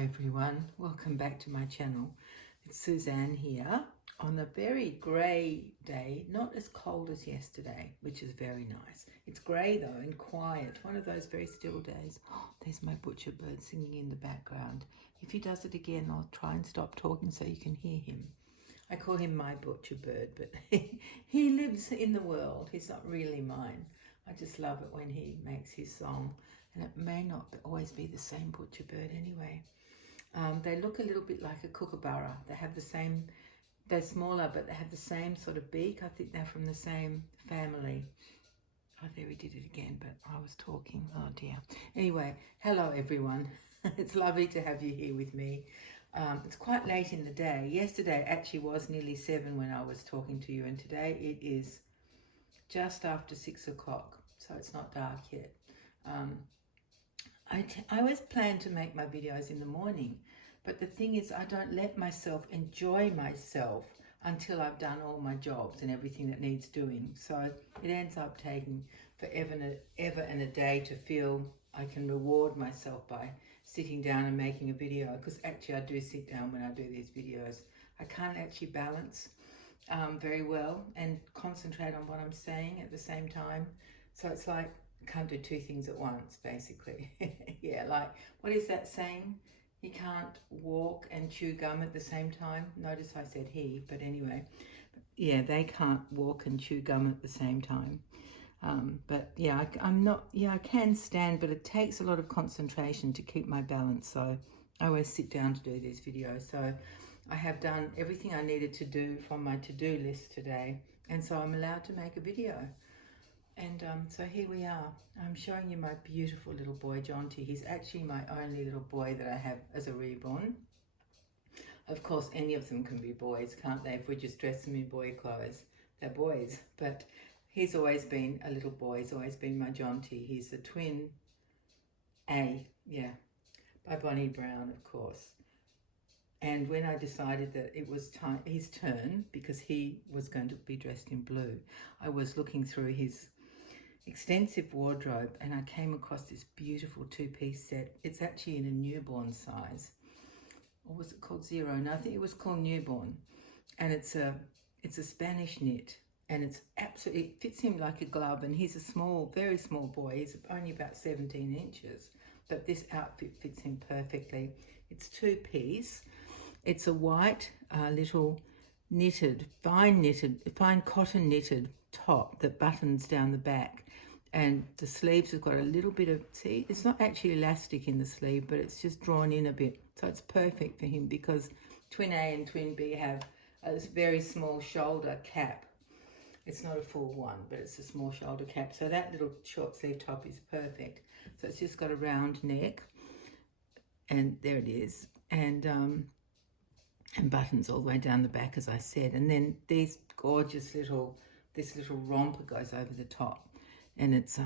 everyone, welcome back to my channel. It's Suzanne here on a very grey day, not as cold as yesterday, which is very nice. It's grey though and quiet, one of those very still days. Oh, there's my butcher bird singing in the background. If he does it again, I'll try and stop talking so you can hear him. I call him my butcher bird, but he lives in the world. He's not really mine. I just love it when he makes his song. And it may not always be the same butcher bird anyway. They look a little bit like a kookaburra. They have the same, they're smaller, but they have the same sort of beak. I think they're from the same family. Oh, there we did it again, but I was talking. Oh dear. Anyway, hello everyone. It's lovely to have you here with me. It's quite late in the day. Yesterday actually was nearly 7 when I was talking to you, and today it is just after 6 o'clock, so it's not dark yet. I always plan to make my videos in the morning, but the thing is I don't let myself enjoy myself until I've done all my jobs and everything that needs doing. So it ends up taking forever and a day to feel I can reward myself by sitting down and making a video, because actually I do sit down when I do these videos. I can't actually balance very well and concentrate on what I'm saying at the same time. So it's like I can't do two things at once, basically. Yeah, like, what is that saying? You can't walk and chew gum at the same time. Notice I said he, but anyway. Yeah, they can't walk and chew gum at the same time. But yeah, I can stand, but it takes a lot of concentration to keep my balance. So I always sit down to do these videos. So I have done everything I needed to do from my to-do list today. And so I'm allowed to make a video. And so here we are. I'm showing you my beautiful little boy, Jonty. He's actually my only little boy that I have as a reborn. Of course, any of them can be boys, can't they? If we just dress them in boy clothes, they're boys. But he's always been a little boy. He's always been my Jonty. He's the twin A, yeah, by Bonnie Brown, of course. And when I decided that it was time, his turn, because he was going to be dressed in blue, I was looking through his extensive wardrobe and I came across this beautiful two-piece set. It's actually in a newborn size. Or was it called Zero? No, I think it was called newborn. And it's a Spanish knit, and it's absolutely, it fits him like a glove. And he's a small, very small boy. He's only about 17 inches, but this outfit fits him perfectly. It's two-piece. It's a white little knitted, fine cotton knitted top that buttons down the back, and the sleeves have got a little bit of, see, it's not actually elastic in the sleeve, but it's just drawn in a bit. So it's perfect for him because twin A and twin B have this very small shoulder cap. It's not a full one, but it's a small shoulder cap. So that little short sleeve top is perfect. So it's just got a round neck, and there it is. And buttons all the way down the back, as I said. And then these gorgeous this little romper goes over the top. And it's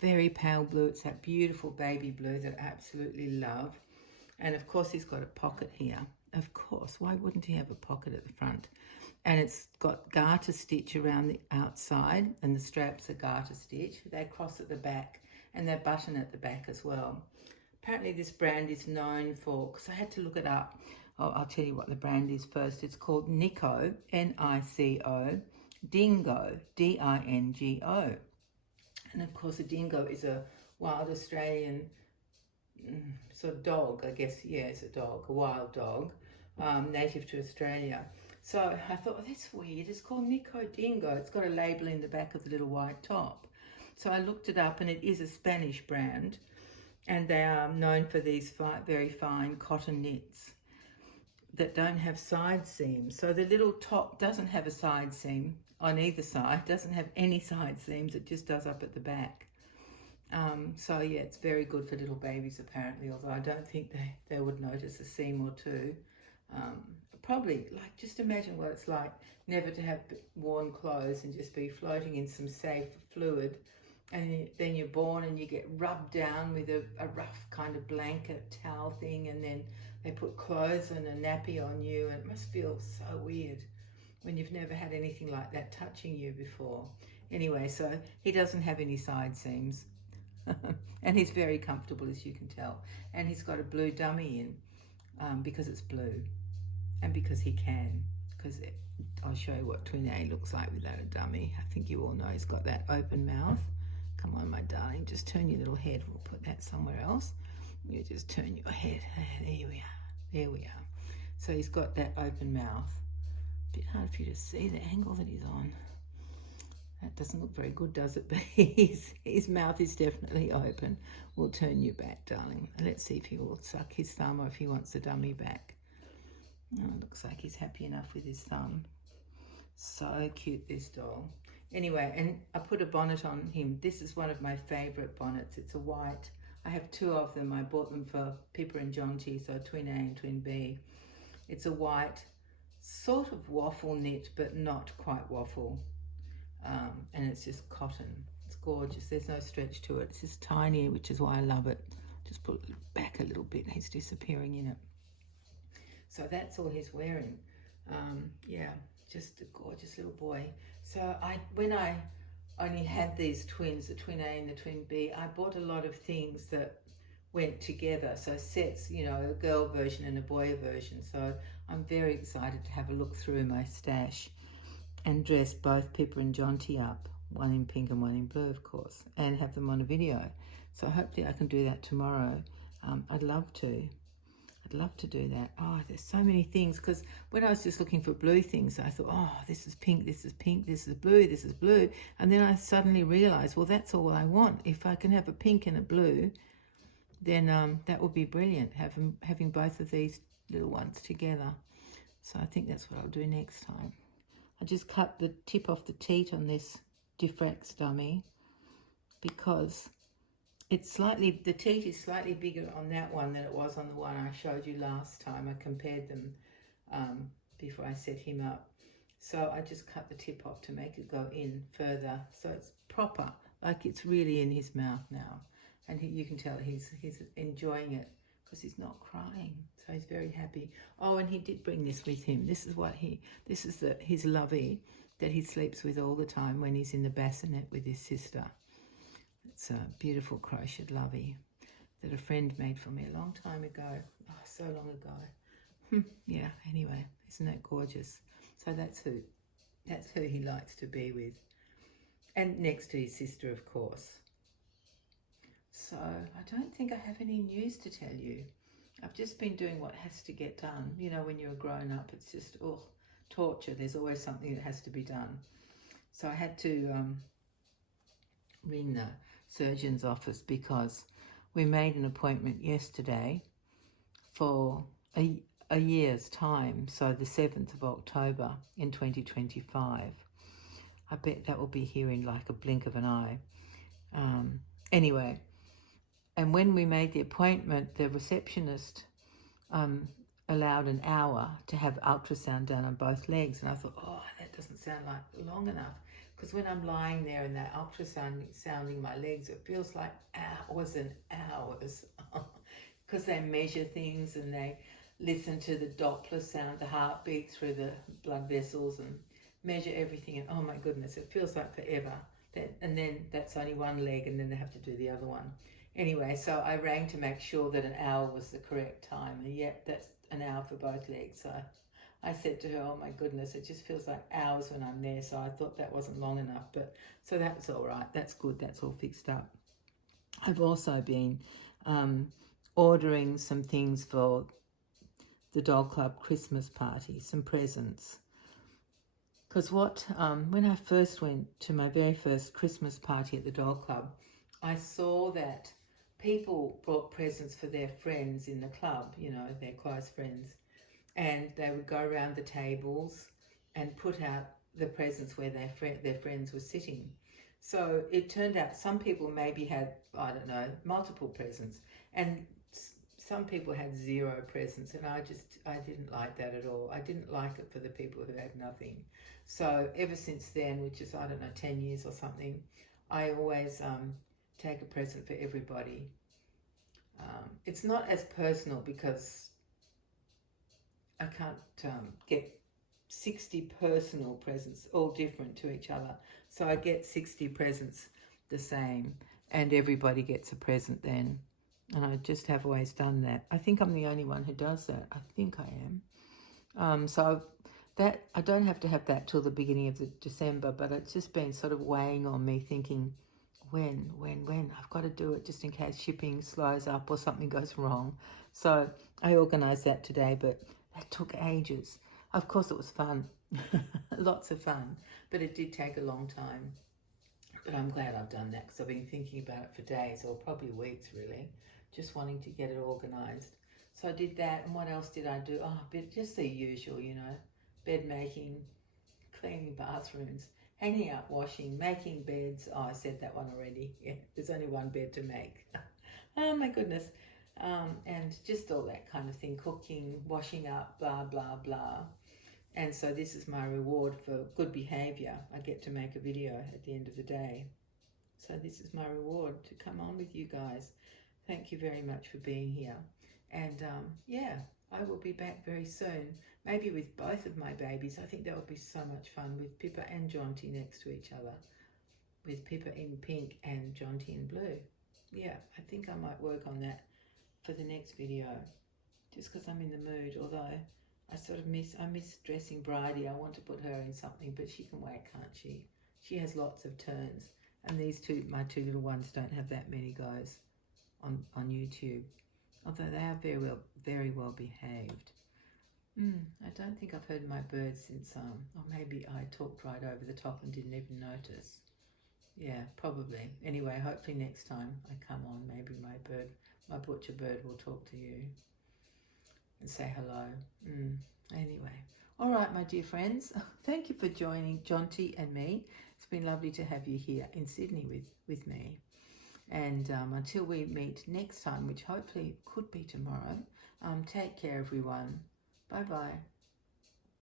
very pale blue. It's that beautiful baby blue that I absolutely love. And of course, he's got a pocket here. Of course, why wouldn't he have a pocket at the front? And it's got garter stitch around the outside, and the straps are garter stitch. They cross at the back, and they button at the back as well. Apparently this brand is known for, because I had to look it up. I'll tell you what the brand is first. It's called Nico, N-I-C-O, Dingo, D-I-N-G-O. And of course a dingo is a wild Australian sort of dog, I guess. Yeah, it's a dog, a wild dog, native to Australia. So I thought, oh, that's weird. It's called Nico Dingo. It's got a label in the back of the little white top. So I looked it up, and it is a Spanish brand. And they are known for these very fine cotton knits that don't have side seams. So the little top doesn't have a side seam on either side, doesn't have any side seams, it just does up at the back. So yeah, it's very good for little babies apparently, although I don't think they would notice a seam or two. Probably, like, just imagine what it's like never to have worn clothes and just be floating in some safe fluid, and then you're born and you get rubbed down with a rough kind of blanket towel thing, and then they put clothes and a nappy on you, and it must feel so weird when you've never had anything like that touching you before. Anyway, so he doesn't have any side seams. And he's very comfortable, as you can tell. And he's got a blue dummy in. because it's blue and because he can. Because I'll show you what twinA looks like without a dummy. I think you all know he's got that open mouth. Come on, my darling, just turn your little head. We'll put that somewhere else. You just turn your head. There we are. There we are. So he's got that open mouth. A bit hard for you to see the angle that he's on. That doesn't look very good, does it? But his mouth is definitely open. We'll turn you back, darling. Let's see if he will suck his thumb or if he wants the dummy back. Oh, it looks like he's happy enough with his thumb. So cute, this doll. Anyway, and I put a bonnet on him. This is one of my favourite bonnets. It's a white. I have two of them. I bought them for Pippa and Jonty, so twinA and twinB. It's a white, sort of waffle knit, but not quite waffle. And it's just cotton. It's gorgeous. There's no stretch to it. It's just tiny, which is why I love it. Just put it back a little bit. He's disappearing in it. So that's all he's wearing. Yeah, just a gorgeous little boy. So when I only had these twins, the twinA and the twinB, I bought a lot of things that went together. So sets, you know, a girl version and a boy version. So I'm very excited to have a look through my stash and dress both Pippa and Jonty up, one in pink and one in blue, of course, and have them on a video. So hopefully I can do that tomorrow. I'd love to. I'd love to do that. Oh, there's so many things, because when I was just looking for blue things, I thought, oh, this is pink, this is pink, this is blue, this is blue. And then I suddenly realized, well, that's all I want. If I can have a pink and a blue, then that would be brilliant, having both of these little ones together. So I think that's what I'll do next time. I just cut the tip off the teat on this Diffrax dummy because it's slightly, the teat is slightly bigger on that one than it was on the one I showed you last time. I compared them before I set him up. So I just cut the tip off to make it go in further. So it's proper, like it's really in his mouth now. And you can tell he's enjoying it because he's not crying. So he's very happy. Oh, and he did bring this with him. This is his lovey that he sleeps with all the time when he's in the bassinet with his sister. It's a beautiful crocheted lovey that a friend made for me a long time ago. Oh, so long ago. Yeah, anyway, isn't that gorgeous? So that's who he likes to be with. And next to his sister, of course. So I don't think I have any news to tell you. I've just been doing what has to get done. You know, when you're a grown up, it's just, torture. There's always something that has to be done. So I had to ring the surgeon's office because we made an appointment yesterday for a year's time. So the 7th of October in 2025. I bet that will be here in like a blink of an eye. Anyway. And when we made the appointment, the receptionist allowed an hour to have ultrasound done on both legs. And I thought, oh, that doesn't sound like long enough. Because when I'm lying there and they're sounding my legs, it feels like hours and hours. Because they measure things and they listen to the Doppler sound, the heartbeat through the blood vessels and measure everything. And oh my goodness, it feels like forever. And then that's only one leg and then they have to do the other one. Anyway, so I rang to make sure that an hour was the correct time. And yet that's an hour for both legs. So I said to her, oh my goodness, it just feels like hours when I'm there. So I thought that wasn't long enough. But so that's all right. That's good. That's all fixed up. I've also been ordering some things for the Dog Club Christmas party, some presents. Because when I first went to my very first Christmas party at the Dog Club, I saw that people brought presents for their friends in the club, you know, their close friends. And they would go around the tables and put out the presents where their friends were sitting. So it turned out some people maybe had, I don't know, multiple presents. And some people had 0 presents. And I didn't like that at all. I didn't like it for the people who had nothing. So ever since then, which is, I don't know, 10 years or something, I always take a present for everybody. It's not as personal because I can't get 60 personal presents, all different to each other. So I get 60 presents the same and everybody gets a present then. And I just have always done that. I think I'm the only one who does that. I think I am. So that I don't have to have that till the beginning of December, but it's just been sort of weighing on me, thinking, when? I've got to do it just in case shipping slows up or something goes wrong. So I organised that today, but that took ages. Of course it was fun, lots of fun, but it did take a long time. But I'm glad I've done that because I've been thinking about it for days, or probably weeks really, just wanting to get it organised. So I did that, and what else did I do? Oh, just the usual, you know, bed making, cleaning bathrooms, hanging up washing, making beds. Oh, I said that one already. Yeah, there's only one bed to make. Oh my goodness. And just all that kind of thing, cooking, washing up, blah, blah, blah. And so this is my reward for good behaviour. I get to make a video at the end of the day. So this is my reward, to come on with you guys. Thank you very much for being here. And yeah, I will be back very soon. Maybe with both of my babies. I think that would be so much fun, with Pippa and Jonty next to each other. With Pippa in pink and Jonty in blue. Yeah, I think I might work on that for the next video. Just because I'm in the mood, although I miss dressing Bridie. I want to put her in something, but she can wait, can't she? She has lots of turns. And these two, my two little ones, don't have that many guys on YouTube. Although they are very well behaved. I don't think I've heard my birds since, or maybe I talked right over the top and didn't even notice. Yeah, probably. Anyway, hopefully next time I come on, maybe my butcher bird will talk to you and say hello. Anyway, all right, my dear friends, thank you for joining Jonty and me. It's been lovely to have you here in Sydney with me. And until we meet next time, which hopefully could be tomorrow, take care, everyone. Bye-bye.